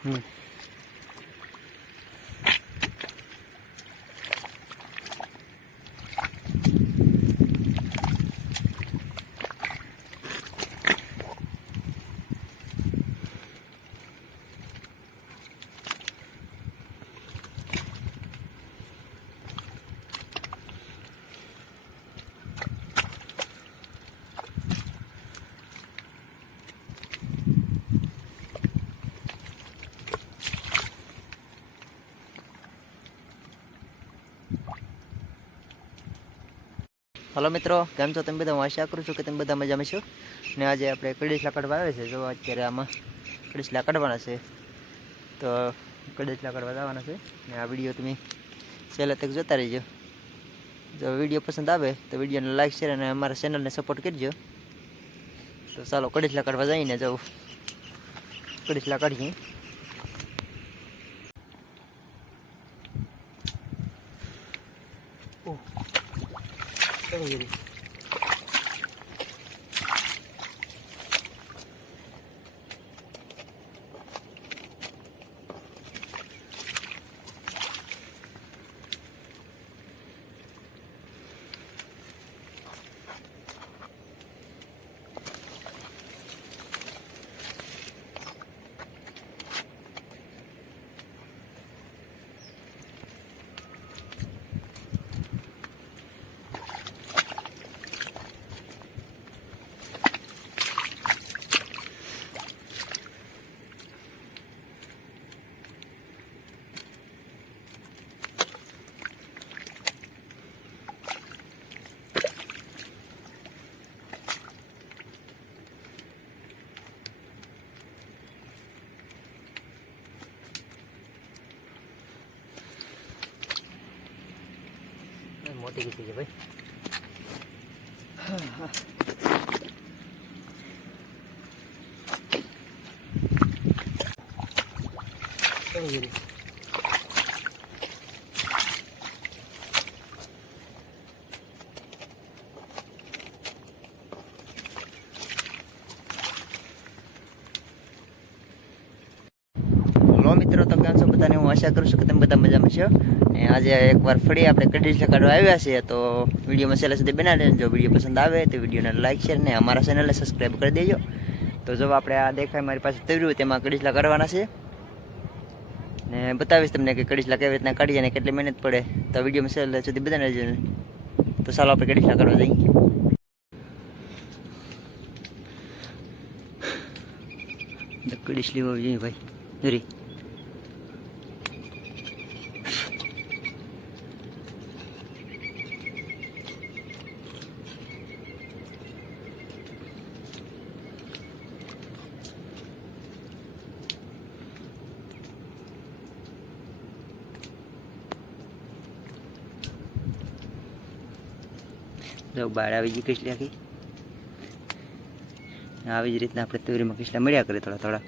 Hello मित्रों, केम छो? તમે બધા? હું આશા કરું છું કે તમે બધા મજામાં છો ને આજે આપણે કડીસલા કાઢવા આવે છે। જો અત્યારે આમાં કડીસલા કાઢવાના છે, તો કડીસલા કાઢવા જવાના છે ને આ વિડીયો તમે છેલ્લે તક જોતા રહેજો। જો વિડીયો પસંદ આવે તો વિડીયોને લાઈક શેર અને અમારા ચેનલને સપોર્ટ કરજો। તો ચાલો કડીસલા કાઢવા જઈને જાઉં, કડીસલા કાઢીએ। मोटी की चीज़ है भाई। हेलो मित्रों, तो केम छो बधाने? हूँ आशा करूँ છું કે તમે બધા મજામાં છો ને આજે એકવાર ફરી આપણે કડીસલા કાઢવા આવ્યા છીએ। તો વિડીયોમાં છેલ્લે સુધી બનાવી લેજો। જો વિડીયો પસંદ આવે તો વિડીયોને લાઈક શેર ને અમારા ચેનલને સબસ્ક્રાઈબ કરી દેજો। તો જો આપણે આ દેખાય મારી પાસે તવ્યું, તેમાં કડીસલા કાઢવાના છે ને બતાવીશ તમને કે કડીસલા કેવી રીતના કાઢીએ અને કેટલી મહેનત પડે। તો વિડીયોમાં છેલ્લે સુધી બનાવી લેજો। તો ચાલો આપણે કડીસલા કાઢવા જઈએ। કડીસલી હોવી જોઈએ ભાઈ, જરી જો બહાર આવી ગઈ કીસલી આખી। આવી જ રીતના આપણે તવરીમાં કીસલા મળ્યા કરે થોડા થોડા।